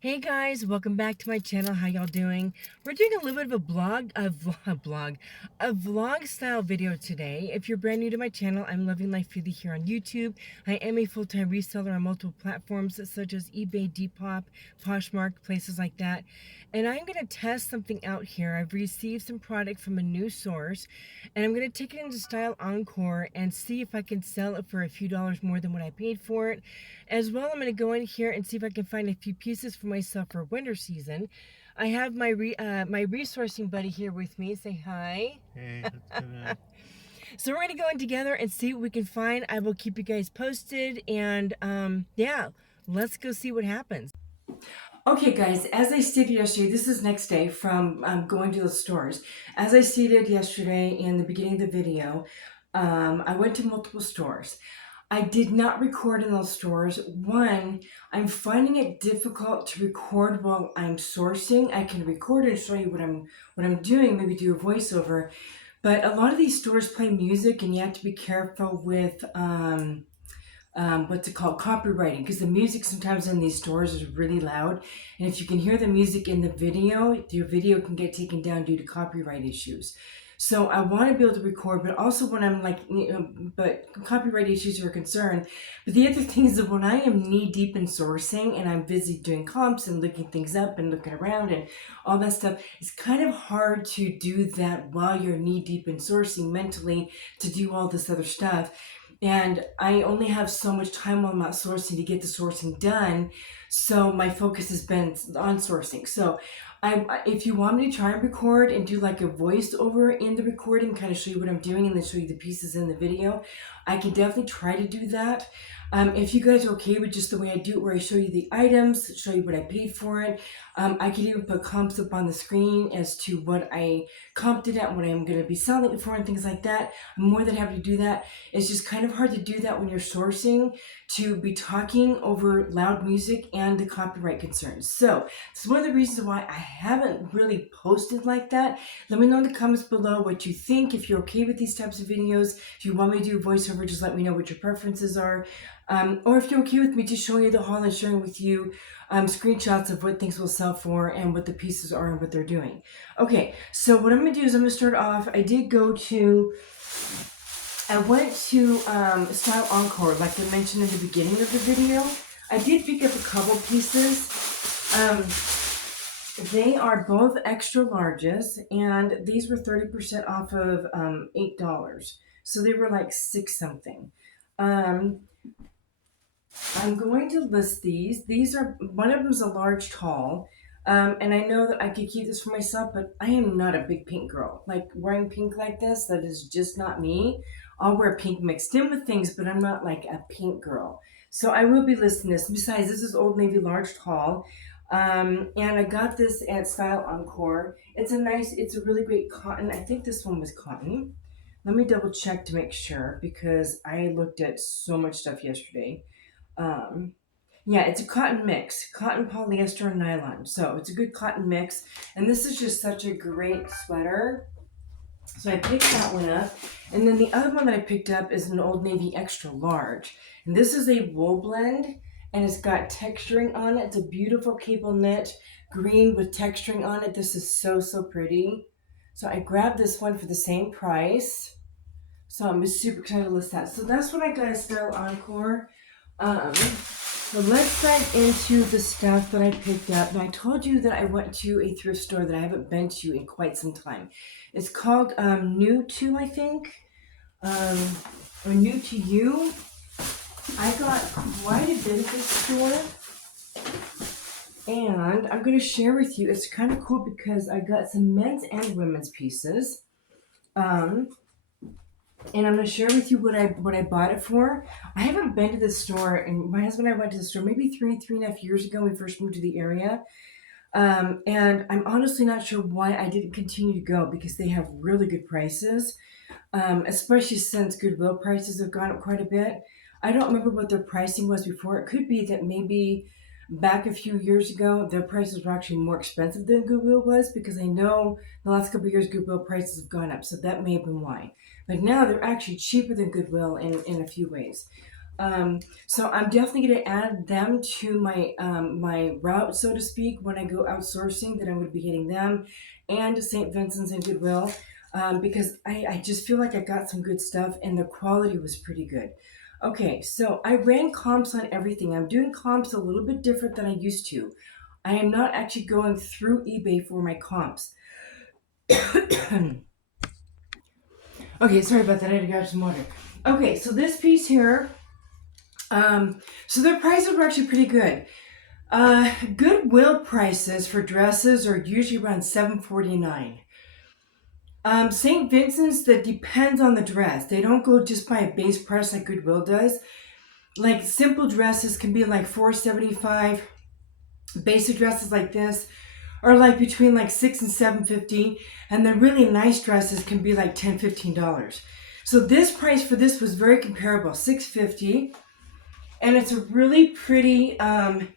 Hey guys, welcome back to my channel. How y'all doing? We're doing a little bit of a vlog style video today. If you're brand new to my channel, I'm Loving Life Freely here on YouTube. I am a full-time reseller on multiple platforms such as eBay, Depop, Poshmark, places like that. And I'm going to test something out here. I've received some product from a new source, and I'm going to take it into style Encore and see if I can sell it for a few dollars more than what I paid for it. As well, I'm going to go in here and see if I can find a few pieces for myself for winter season. I have my my resourcing buddy here with me. Say hi. Hey, that's good. So we're going to go in together and see what we can find. I will keep you guys posted. And yeah, let's go see what happens. Okay guys, as I stated yesterday, this is next day from going to the stores. As I stated yesterday in the beginning of the video, I went to multiple stores. I did not record in those stores. One, I'm finding it difficult to record while I'm sourcing. I can record and show you what I'm doing, maybe do a voiceover. But a lot of these stores play music and you have to be careful with what's it called, copywriting, because the music sometimes in these stores is really loud, and if you can hear the music in the video, your video can get taken down due to copyright issues. So I want to be able to record, but also when I'm like, but copyright issues are a concern. But the other thing is that when I am knee deep in sourcing and I'm busy doing comps and looking things up and looking around and all that stuff, it's kind of hard to do that while you're knee deep in sourcing mentally, to do all this other stuff. And I only have so much time while I'm not sourcing to get the sourcing done. So my focus has been on sourcing. So if you want me to try and record and do like a voiceover in the recording, kind of show you what I'm doing and then show you the pieces in the video, I can definitely try to do that. If you guys are okay with just the way I do it, where I show you the items, show you what I paid for it, I could even put comps up on the screen as to what I comped it at, what I'm going to be selling it for, and things like that. I'm more than happy to do that. It's just kind of hard to do that when you're sourcing, to be talking over loud music and the copyright concerns. So this is one of the reasons why I haven't really posted like that. Let me know in the comments below what you think. If you're okay with these types of videos, if you want me to do a voiceover, just let me know what your preferences are. Or if you're okay with me just showing you the haul and sharing with you screenshots of what things will sell for and what the pieces are and what they're doing. Okay, so what I'm going to do is I'm going to start off. I went to Style Encore, like I mentioned in the beginning of the video. I did pick up a couple pieces. They are both extra larges, and these were 30% off of $8. So they were like $6 something. I'm going to list these. These are, one of them is a large tall. And I know that I could keep this for myself, but I am not a big pink girl. Like wearing pink like this, that is just not me. I'll wear pink mixed in with things, but I'm not like a pink girl. So I will be listing this. Besides, this is Old Navy large tall. And I got this at Style Encore. It's a really great cotton. I think this one was cotton. Let me double check to make sure, because I looked at so much stuff yesterday. Um, yeah, it's a cotton mix, cotton, polyester, and nylon. So it's a good cotton mix. And this is just such a great sweater. So I picked that one up. And then the other one that I picked up is an Old Navy extra large. And this is a wool blend, and it's got texturing on it. It's a beautiful cable knit green with texturing on it. This is so, so pretty. So I grabbed this one for the same price. So I'm super excited to list that. So that's what I got at Style Encore. So let's dive into the stuff that I picked up. And I told you that I went to a thrift store that I haven't been to in quite some time. It's called New To, I think, or New To You. I got quite a bit of this store, and I'm going to share with you. It's kind of cool because I got some men's and women's pieces. And I'm going to share with you what I bought it for. I haven't been to this store, and my husband and I went to the store maybe three and a half years ago when we first moved to the area. And I'm honestly not sure why I didn't continue to go, because they have really good prices, especially since Goodwill prices have gone up quite a bit. I don't remember what their pricing was before. It could be that maybe back a few years ago, their prices were actually more expensive than Goodwill was, because I know the last couple of years Goodwill prices have gone up, so that may have been why. But now they're actually cheaper than Goodwill in a few ways. So I'm definitely going to add them to my my route, so to speak, when I go outsourcing. That I'm going to be getting them and St. Vincent's and Goodwill, because I just feel like I got some good stuff and the quality was pretty good. Okay, so I ran comps on everything. I'm doing comps a little bit different than I used to. I am not actually going through eBay for my comps. Okay, sorry about that. I had to grab some water. Okay, so this piece here, so their prices were actually pretty good. Goodwill prices for dresses are usually around $7.49. St. Vincent's, that depends on the dress. They don't go just by a base price like Goodwill does. Like simple dresses can be like $4.75. Basic dresses like this are like between like $6 and $7.50, and the really nice dresses can be like $10, $15. So this price for this was very comparable, $6.50, and it's a really pretty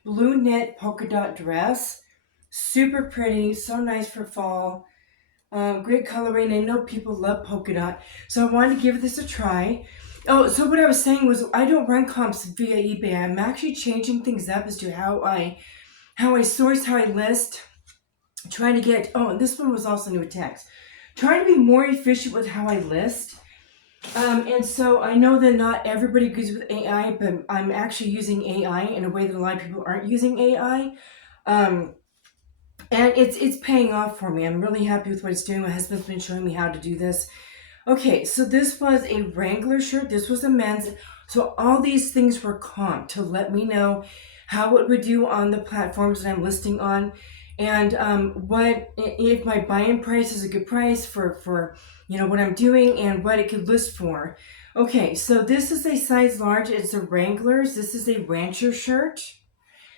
blue knit polka dot dress, super pretty, so nice for fall. Great colorway, and I know people love polka dot, so I wanted to give this a try. Oh, so what I was saying was I don't run comps via eBay. I'm actually changing things up as to how I source, how I list, trying to get, oh, and this one was also new text, trying to be more efficient with how I list. And so I know that not everybody agrees with AI, but I'm actually using AI in a way that a lot of people aren't using AI. And it's paying off for me. I'm really happy with what it's doing. My husband's been showing me how to do this. Okay, so this was a Wrangler shirt. This was a men's. So all these things were comped to let me know how it would do on the platforms that I'm listing on, and what if my buy-in price is a good price for what I'm doing, and what it could list for. Okay, so this is a size large. It's a Wranglers. This is a Rancher shirt,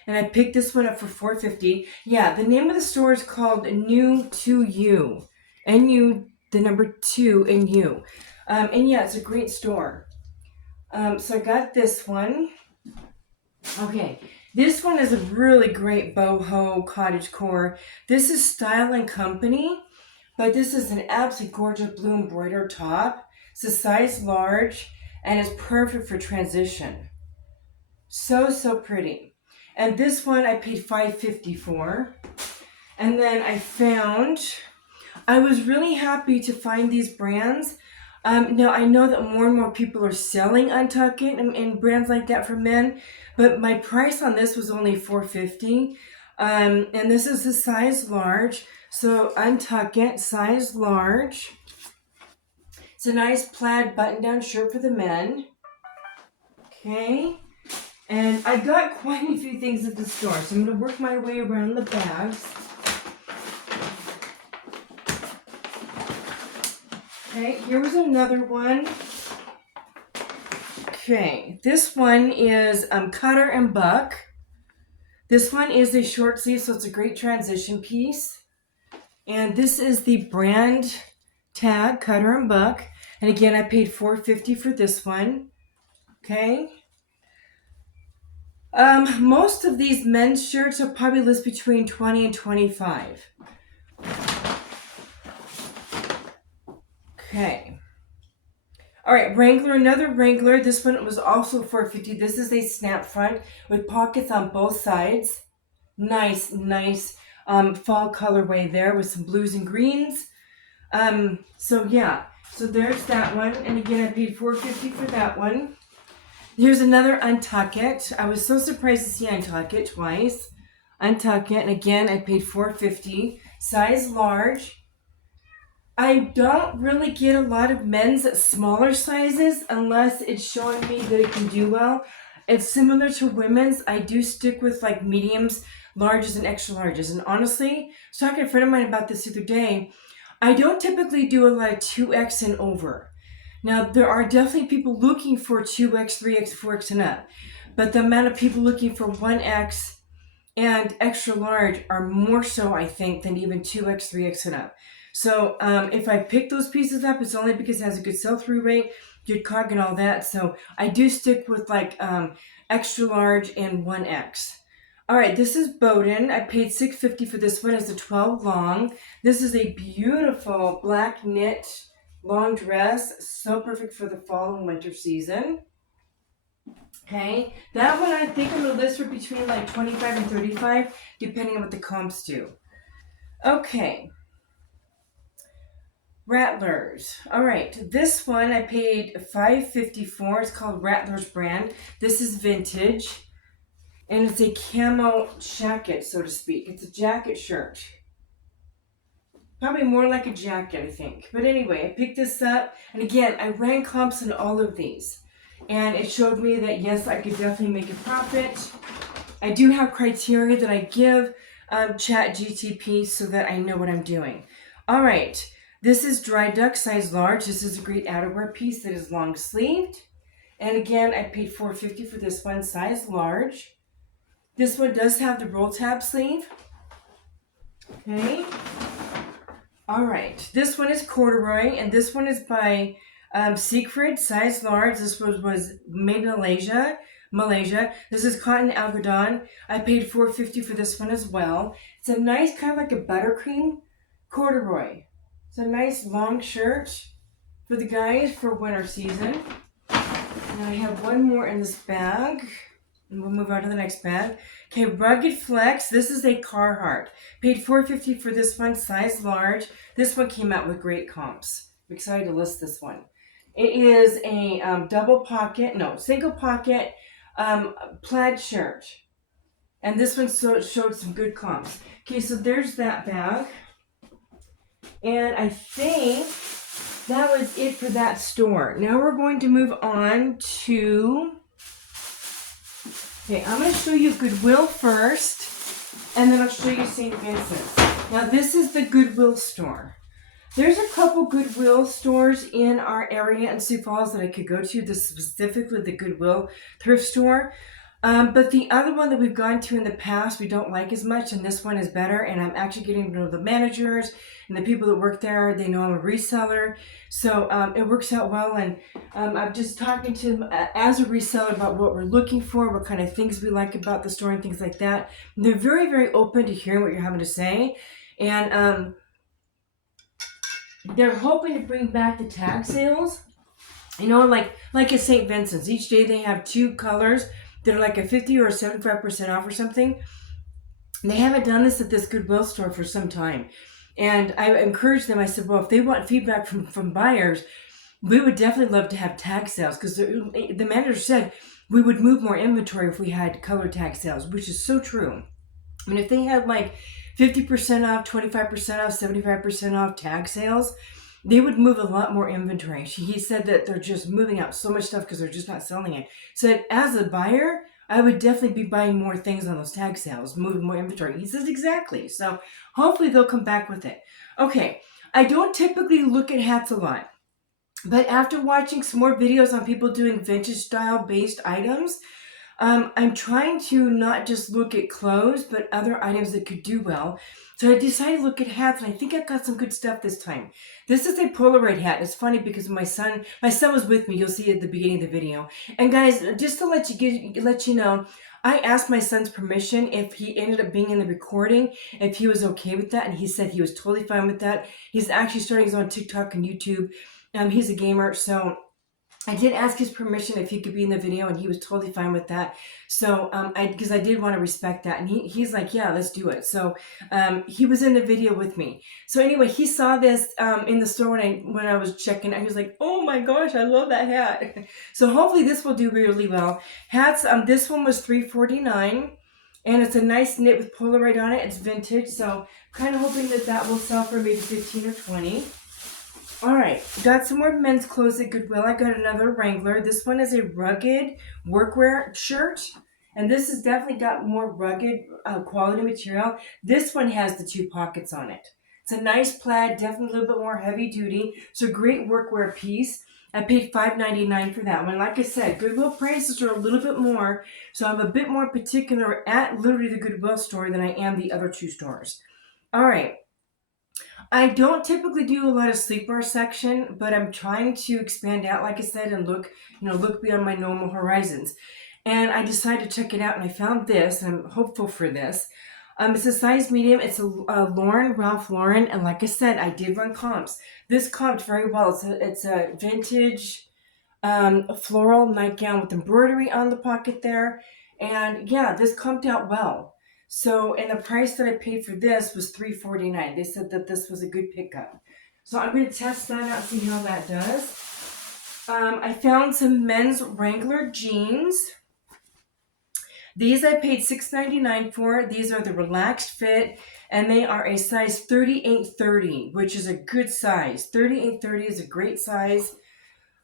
and I picked this one up for $4.50. Yeah, the name of the store is called New to You, NU the number 2 and U, and yeah, it's a great store. So I got this one. Okay, this one is a really great boho cottagecore. This is Style and Company, but this is an absolutely gorgeous blue embroidered top. It's a size large, and it's perfect for transition. So pretty. And this one I paid $5.50 for. And then I was really happy to find these brands. Now I know that more and more people are selling Untuckit and brands like that for men, but my price on this was only $4.50. And this is the size large. So Untuckit, size large. It's a nice plaid button-down shirt for the men. Okay. And I got quite a few things at the store, so I'm going to work my way around the bags. Okay, here was another one. Okay, this one is Cutter and Buck. This one is a short sleeve, so it's a great transition piece. And this is the brand tag, Cutter and Buck. And again, I paid $4.50 for this one. Okay. Most of these men's shirts are probably list between $20 and $25. Okay. All right, Wrangler, another Wrangler. This one was also $4.50. This is a snap front with pockets on both sides. Nice fall colorway there with some blues and greens. So yeah, so there's that one. And again, I paid $4.50 for that one. Here's another Untuckit. I was so surprised to see Untuckit twice. Untuckit, and again, I paid $4.50. Size large. I don't really get a lot of men's smaller sizes unless it's showing me that it can do well. It's similar to women's. I do stick with like mediums, larges, and extra larges. And honestly, I was talking to a friend of mine about this the other day. I don't typically do a lot of 2X and over. Now, there are definitely people looking for 2X, 3X, 4X, and up. But the amount of people looking for 1X and extra large are more so, I think, than even 2X, 3X, and up. So if I pick those pieces up, it's only because it has a good sell-through rate, good cog, and all that. So I do stick with like extra large and 1X. All right, this is Bowden. I paid $6.50 for this one. It's a 12 long. This is a beautiful black knit long dress. So perfect for the fall and winter season. Okay, that one I think I'm gonna list for between like 25 and 35, depending on what the comps do. Okay, Rattlers. All right, this one I paid $5.54. It's called Rattlers brand. This is vintage, and it's a camo jacket, so to speak. It's a jacket shirt. Probably more like a jacket, I think. But anyway, I picked this up, and again, I ran comps in all of these, and it showed me that yes, I could definitely make a profit. I do have criteria that I give Chat GTP so that I know what I'm doing. All right, this is dry duck size large. This is a great outerwear piece that is long sleeved. And again, I paid $4.50 for this one, size large. This one does have the roll tab sleeve. Okay. All right, this one is corduroy, and this one is by Secret, size large. This was made in Malaysia. This is cotton algodon. I paid $4.50 for this one as well. It's a nice kind of like a buttercream corduroy. It's a nice long shirt for the guys for winter season. And I have one more in this bag. And we'll move on to the next bag. Okay, Rugged Flex. This is a Carhartt. Paid $4.50 for this one, size large. This one came out with great comps. I'm excited to list this one. It is a single pocket plaid shirt. And this one showed some good comps. Okay, so there's that bag. And I think that was it for that store. Now we're going to move on to... Okay, I'm going to show you Goodwill first, and then I'll show you St. Vincent's. Now, this is the Goodwill store. There's a couple Goodwill stores in our area in Sioux Falls that I could go to, this specifically the Goodwill thrift store. But the other one that we've gone to in the past, we don't like as much, and this one is better. And I'm actually getting to know the managers and the people that work there. They know I'm a reseller, so it works out well. And I'm just talking to them as a reseller about what we're looking for, what kind of things we like about the store and things like that. And they're very, very open to hearing what you're having to say. And they're hoping to bring back the tag sales. You know, like at St. Vincent's, each day they have two colors. They're like a 50 or a 75% off or something. They haven't done this at this Goodwill store for some time. And I encouraged them. I said, well, if they want feedback from buyers, we would definitely love to have tag sales. Because the manager said we would move more inventory if we had color tag sales, which is so true. I mean, if they had like 50% off, 25% off, 75% off tag sales, they would move a lot more inventory. He said that they're just moving out so much stuff because they're just not selling it. Said, as a buyer, I would definitely be buying more things on those tag sales, moving more inventory. He says exactly. So hopefully they'll come back with it. Okay, I don't typically look at hats a lot, but after watching some more videos on people doing vintage style based items, I'm trying to not just look at clothes, but other items that could do well. So I decided to look at hats, and I think I've got some good stuff this time. This is a Polaroid hat. It's funny because my son was with me. You'll see it at the beginning of the video. And guys, just to let you know, I asked my son's permission if he ended up being in the recording, if he was okay with that, and he said he was totally fine with that. He's actually starting his own TikTok and YouTube. He's a gamer, so I did ask his permission if he could be in the video, and he was totally fine with that. So, because I did want to respect that, and he's like, yeah, let's do it. So, he was in the video with me. So anyway, he saw this in the store when I was checking. He was like, oh my gosh, I love that hat. So hopefully this will do really well. Hats, this one was $3.49, and it's a nice knit with Polaroid on it. It's vintage, so kind of hoping that will sell for maybe 15 or 20. All right, got some more men's clothes at Goodwill. I got another Wrangler. This one is a rugged workwear shirt, and this has definitely got more rugged quality material. This one has the two pockets on it. It's a nice plaid, definitely a little bit more heavy duty. It's a great workwear piece. I paid $5.99 for that one. Like I said, Goodwill prices are a little bit more, so I'm a bit more particular at literally the Goodwill store than I am the other two stores. All right. I don't typically do a lot of sleepwear section, but I'm trying to expand out, like I said, and look beyond my normal horizons. And I decided to check it out, and I found this, and I'm hopeful for this. It's a size medium. It's a Ralph Lauren, and like I said, I did run comps. This comped very well. It's a vintage a floral nightgown with embroidery on the pocket there. And yeah, this comped out well. So, and the price that I paid for this was $3.49. They said that this was a good pickup. So I'm going to test that out, see how that does. I found some men's Wrangler jeans. These I paid $6.99 for. These are the relaxed fit, and they are a size 38-30, which is a good size. 38-30 is a great size.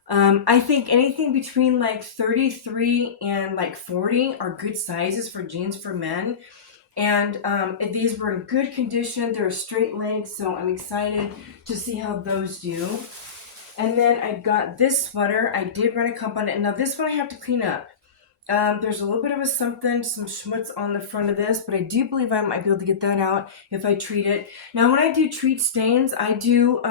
I think anything between like 33 and like 40 are good sizes for jeans for men. And these were in good condition. They're straight legs, so I'm excited to see how those do. And then I got this sweater. I did run a comp on it. Now this one I have to clean up. There's a little bit of some schmutz on the front of this, but I do believe I might be able to get that out if I treat it. Now, when I do treat stains, I do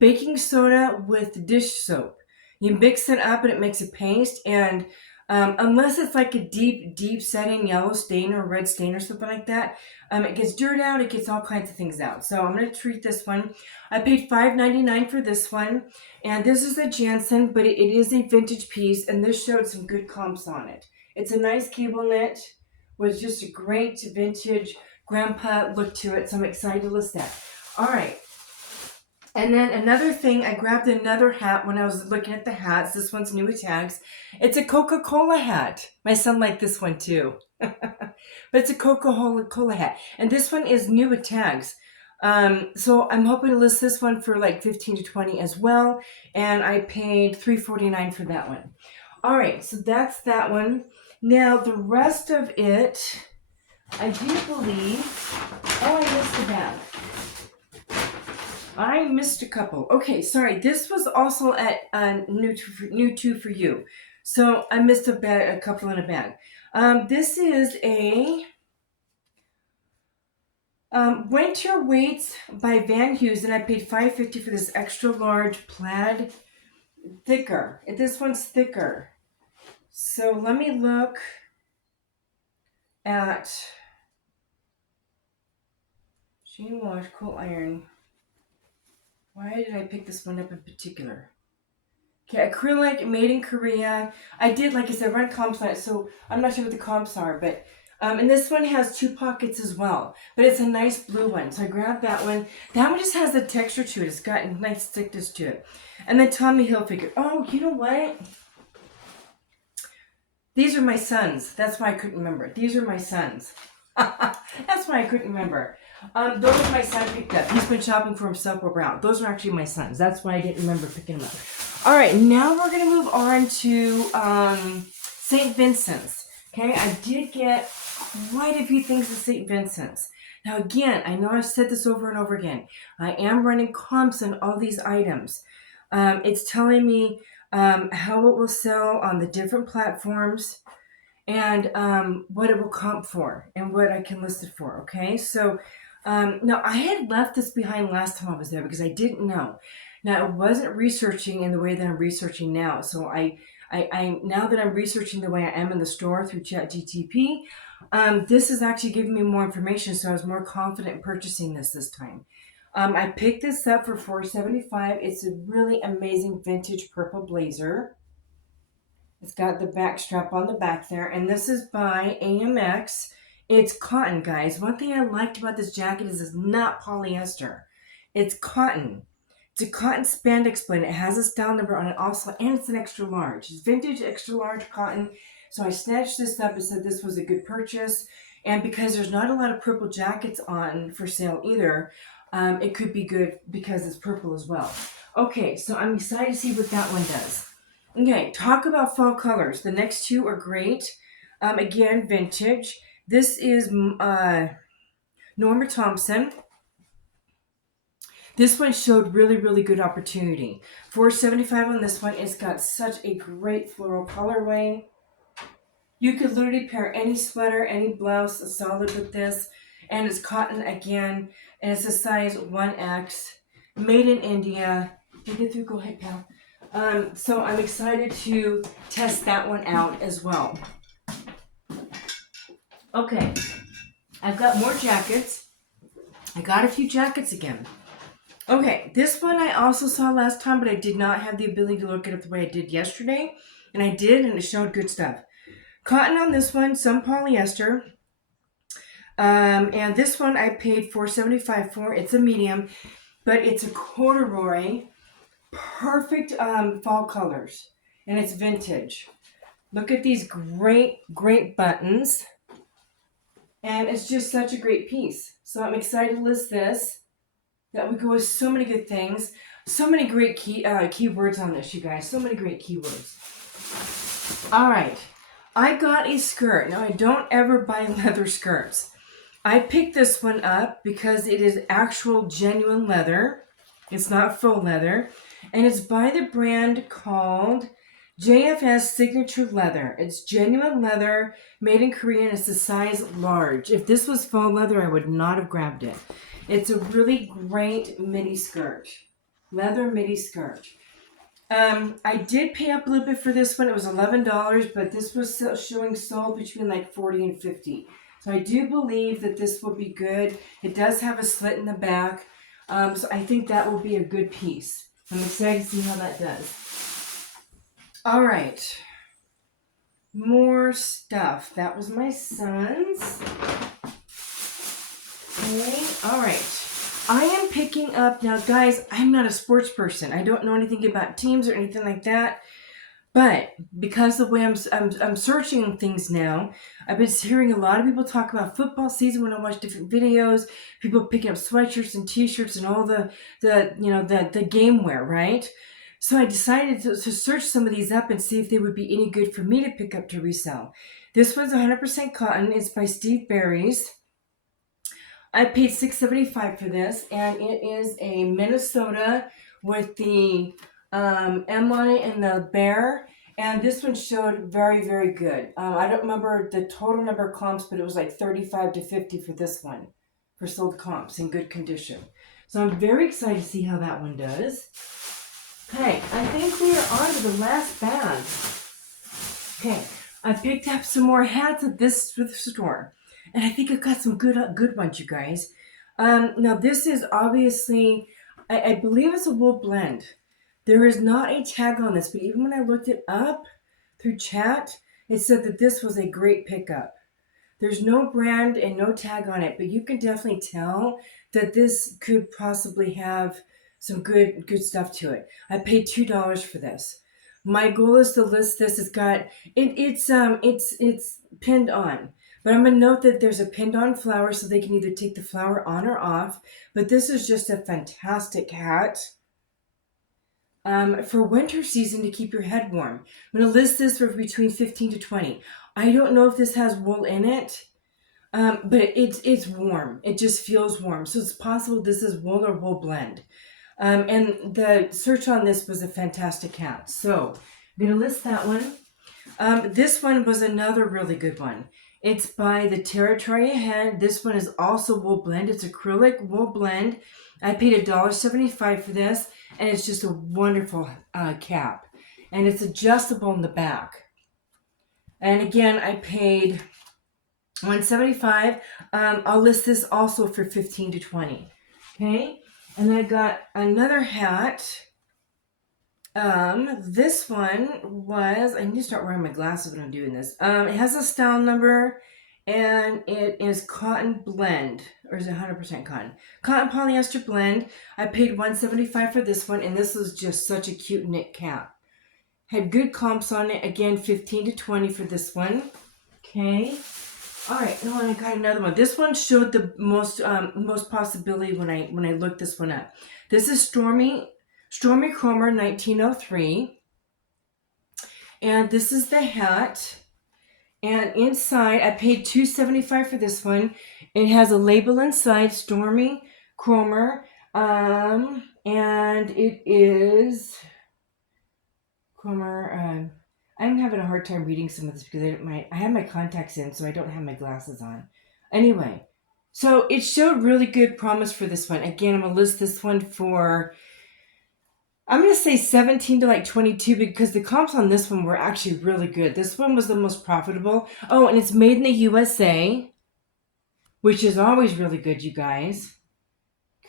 baking soda with dish soap. You mix it up and it makes a paste, and unless it's like a deep setting yellow stain or red stain or something like that, it gets dirt out, it gets all kinds of things out. So I'm going to treat this one. I paid $5.99 for this one, and this is a Jansen, but it is a vintage piece, and this showed some good comps on it. It's a nice cable knit with just a great vintage grandpa look to it, so I'm excited to list that. All right. And then another thing, I grabbed another hat when I was looking at the hats. This one's new with tags. It's a Coca-Cola hat. My son liked this one too. But it's a Coca-Cola hat. And this one is new with tags. So I'm hoping to list this one for like 15 to 20 as well. And I paid $3.49 for that one. All right, so that's that one. Now the rest of it, I do believe, I missed a bag. I missed a couple. Okay, sorry. This was also at new two for you. So I missed a couple in a bag. This is a winter weights by Van Heusen, and I paid $5.50 for this extra large plaid thicker. This one's thicker. So let me look at machine wash, cool iron. Why did I pick this one up in particular? Okay, acrylic, made in Korea. I did, like I said, run comps on it, so I'm not sure what the comps are, but, and this one has 2 pockets as well, but it's a nice blue one, so I grabbed that one. That one just has the texture to it. It's got a nice thickness to it. And then Tommy Hilfiger. Oh, you know what? These are my sons. That's why I couldn't remember. These are my sons. That's why I couldn't remember. Those are my son picked up. He's been shopping for himself or Brown. Those are actually my sons. That's why I didn't remember picking them up. All right, now we're going to move on to St. Vincent's. Okay, I did get quite a few things at St. Vincent's. Now, again, I know I've said this over and over again. I am running comps on all these items. It's telling me how it will sell on the different platforms and what it will comp for and what I can list it for, okay? So now I had left this behind last time I was there because I didn't know. Now I wasn't researching in the way that I'm researching now. So I now that I'm researching the way I am in the store through ChatGTP, this is actually giving me more information, so I was more confident in purchasing this time. I picked this up for $4.75. It's a really amazing vintage purple blazer. It's got the back strap on the back there, and this is by AMX. It's cotton, guys. One thing I liked about this jacket is it's not polyester. It's cotton. It's a cotton spandex blend. It has a style number on it also, and it's an extra large. It's vintage extra large cotton. So I snatched this up and said this was a good purchase. And because there's not a lot of purple jackets on for sale either, it could be good because it's purple as well. Okay, so I'm excited to see what that one does. Okay, talk about fall colors. The next two are great. Again, vintage. This is Norma Thompson. This one showed really, really good opportunity. $4.75 on this one. It's got such a great floral colorway. You could literally pair any sweater, any blouse, a solid with this. And it's cotton again. And it's a size 1X. Made in India. You get through, go ahead, pal. So I'm excited to test that one out as well. Okay, I've got more jackets. I got a few jackets again. Okay, this one I also saw last time, but I did not have the ability to look at it the way I did yesterday. And I did, and it showed good stuff. Cotton on this one, some polyester. And this one I paid $4.75 for. It's a medium, but it's a corduroy. Perfect fall colors. And it's vintage. Look at these great, great buttons. And it's just such a great piece. So I'm excited to list this. That would go with so many good things. So many great keywords on this, you guys. So many great keywords. All right. I got a skirt. Now, I don't ever buy leather skirts. I picked this one up because it is actual genuine leather. It's not faux leather. And it's by the brand called JFS Signature Leather. It's genuine leather, made in Korea, and it's a size large. If this was faux leather, I would not have grabbed it. It's a really great midi skirt. Leather midi skirt. I did pay up a little bit for this one. It was $11, but this was showing sold between like $40 and $50. So I do believe that this will be good. It does have a slit in the back. So I think that will be a good piece. I'm excited to see how that does. All right. More stuff. That was my son's. Okay. All right. I am picking up, now guys, I'm not a sports person. I don't know anything about teams or anything like that. But because of the way I'm searching things now, I've been hearing a lot of people talk about football season when I watch different videos, people picking up sweatshirts and t-shirts and all the game wear, right? So I decided to search some of these up and see if they would be any good for me to pick up to resell. This one's 100% cotton. It's by Steve Berries. I paid $6.75 for this, and it is a Minnesota with the M on it and the bear. And this one showed very, very good. I don't remember the total number of comps, but it was like 35 to 50 for this one, for sold comps in good condition. So I'm very excited to see how that one does. Okay, I think we are on to the last bag. Okay, I picked up some more hats at this store. And I think I've got some good ones, you guys. Now, this is obviously, I believe it's a wool blend. There is not a tag on this, but even when I looked it up through chat, it said that this was a great pickup. There's no brand and no tag on it, but you can definitely tell that this could possibly have some good stuff to it. I paid $2 for this. My goal is to list this. It's pinned on. But I'm going to note that there's a pinned on flower so they can either take the flower on or off. But this is just a fantastic hat for winter season to keep your head warm. I'm going to list this for between 15 to 20. I don't know if this has wool in it, but it's warm. It just feels warm. So it's possible this is wool or wool blend. And the search on this was a fantastic hat. So I'm going to list that one. This one was another really good one. It's by the Territory Ahead. This one is also wool blend. It's acrylic wool blend. I paid $1.75 for this, and it's just a wonderful cap. And it's adjustable in the back. And again, I paid $1.75. I'll list this also for 15 to 20. Okay? And I got another hat. This one was, I need to start wearing my glasses when I'm doing this. It has a style number, and it is cotton blend, or is it 100% cotton? Cotton polyester blend. I paid $1.75 for this one, and this is just such a cute knit cap. Had good comps on it. Again, 15 to 20 for this one. Okay. All right. Oh, and I got another one. This one showed the most possibility when I looked this one up. This is Stormy Cromer 1903, and this is the hat, and inside I paid $2.75 for this one. It has a label inside, Stormy Cromer, and it is Cromer. I'm having a hard time reading some of this because I have my contacts in, so I don't have my glasses on. Anyway, so it showed really good promise for this one. Again, I'm gonna list this one for, I'm going to say 17 to like 22 because the comps on this one were actually really good. This one was the most profitable. Oh, and it's made in the USA, which is always really good, you guys.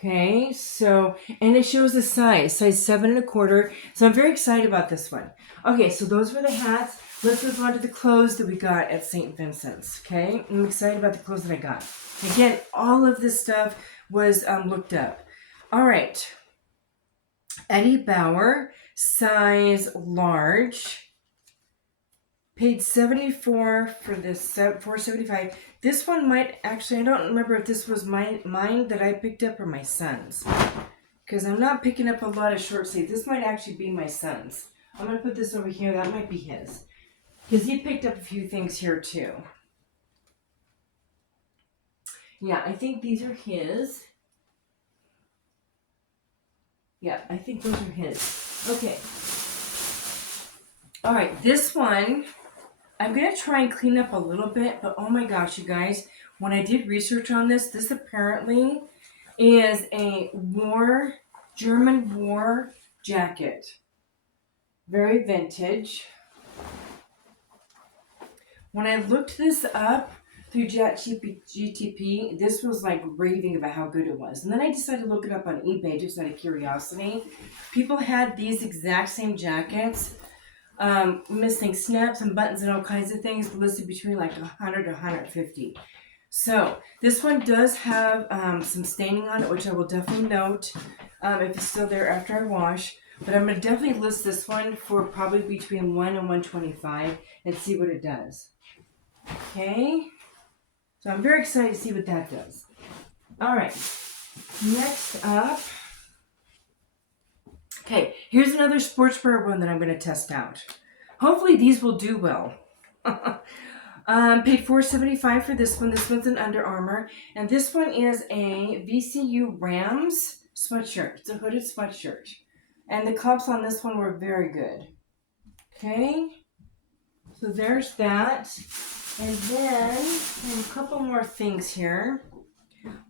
Okay, so, and it shows the size 7 1/4. So I'm very excited about this one. Okay, so those were the hats. Let's move on to the clothes that we got at St. Vincent's. Okay, I'm excited about the clothes that I got. Again, all of this stuff was looked up. All right, Eddie Bauer, size large. Paid $74 for this, $4.75. This one might actually, I don't remember if this was mine that I picked up or my son's. Because I'm not picking up a lot of short sleeve. This might actually be my son's. I'm going to put this over here. That might be his. Because he picked up a few things here too. Yeah, I think these are his. Yeah, I think those are his. Okay. All right, this one, I'm going to try and clean up a little bit, but oh my gosh, you guys, when I did research on this, this apparently is a German war jacket. Very vintage. When I looked this up through ChatGPT, this was like raving about how good it was. And then I decided to look it up on eBay just out of curiosity. People had these exact same jackets, missing snaps and buttons and all kinds of things, listed between like 100 to 150. So this one does have some staining on it, which I will definitely note if it's still there after I wash. But I'm going to definitely list this one for probably between 1 and 125 and see what it does. Okay, so I'm very excited to see what that does. All right, next up. Okay, here's another sportswear one that I'm going to test out. Hopefully these will do well. Paid $4.75 for this one. This one's an Under Armour. And this one is a VCU Rams sweatshirt. It's a hooded sweatshirt. And the comps on this one were very good. Okay, so there's that. And then a couple more things here.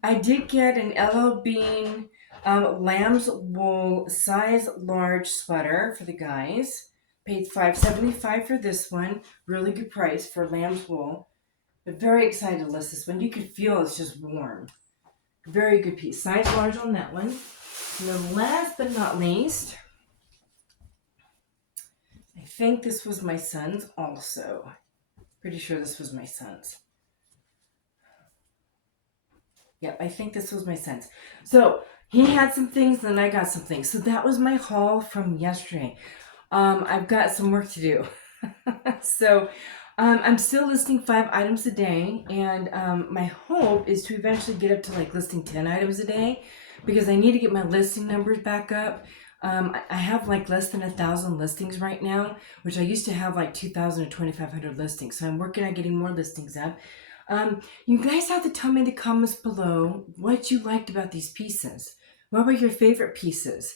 I did get an LL Bean lamb's wool size large sweater for the guys. Paid $5.75 for this one. Really good price for lamb's wool. But very excited to list this one. You can feel it's just warm. Very good piece. Size large on that one. And then last but not least, I think this was my son's also. Pretty sure this was my son's. Yep, I think this was my son's. So he had some things, then I got some things. So that was my haul from yesterday. I've got some work to do. So I'm still listing 5 items a day. And my hope is to eventually get up to like listing 10 items a day. Because I need to get my listing numbers back up. I have like less than 1,000 listings right now, which I used to have like 2,000 to 2,500 listings. So I'm working on getting more listings up. You guys have to tell me in the comments below what you liked about these pieces. What were your favorite pieces?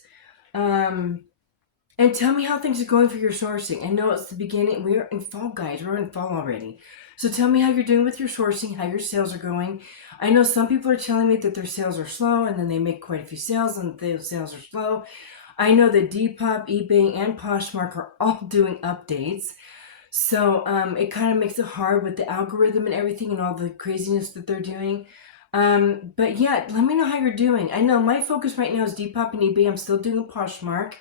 And tell me how things are going for your sourcing. I know it's the beginning. We're in fall, guys. We're in fall already. So tell me how you're doing with your sourcing, how your sales are going. I know some people are telling me that their sales are slow and then they make quite a few sales and the sales are slow. I know that Depop, eBay, and Poshmark are all doing updates. So it kind of makes it hard with the algorithm and everything and all the craziness that they're doing. But yeah, let me know how you're doing. I know my focus right now is Depop and eBay. I'm still doing a Poshmark.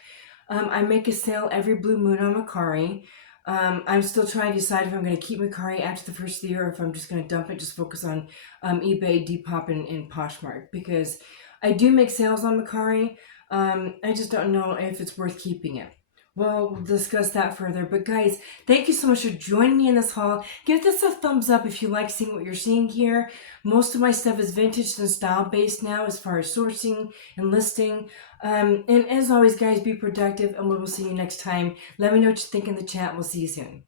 I make a sale every blue moon on Macari. I'm still trying to decide if I'm going to keep Macari after the first of the year or if I'm just going to dump it, just focus on eBay, Depop, and Poshmark. Because I do make sales on Macari. I just don't know if it's worth keeping it. We'll discuss that further. But guys, thank you so much for joining me in this haul. Give this a thumbs up if you like seeing what you're seeing here. Most of my stuff is vintage and style based now as far as sourcing and listing. And as always, guys, be productive and we will see you next time. Let me know what you think in the chat. We'll see you soon.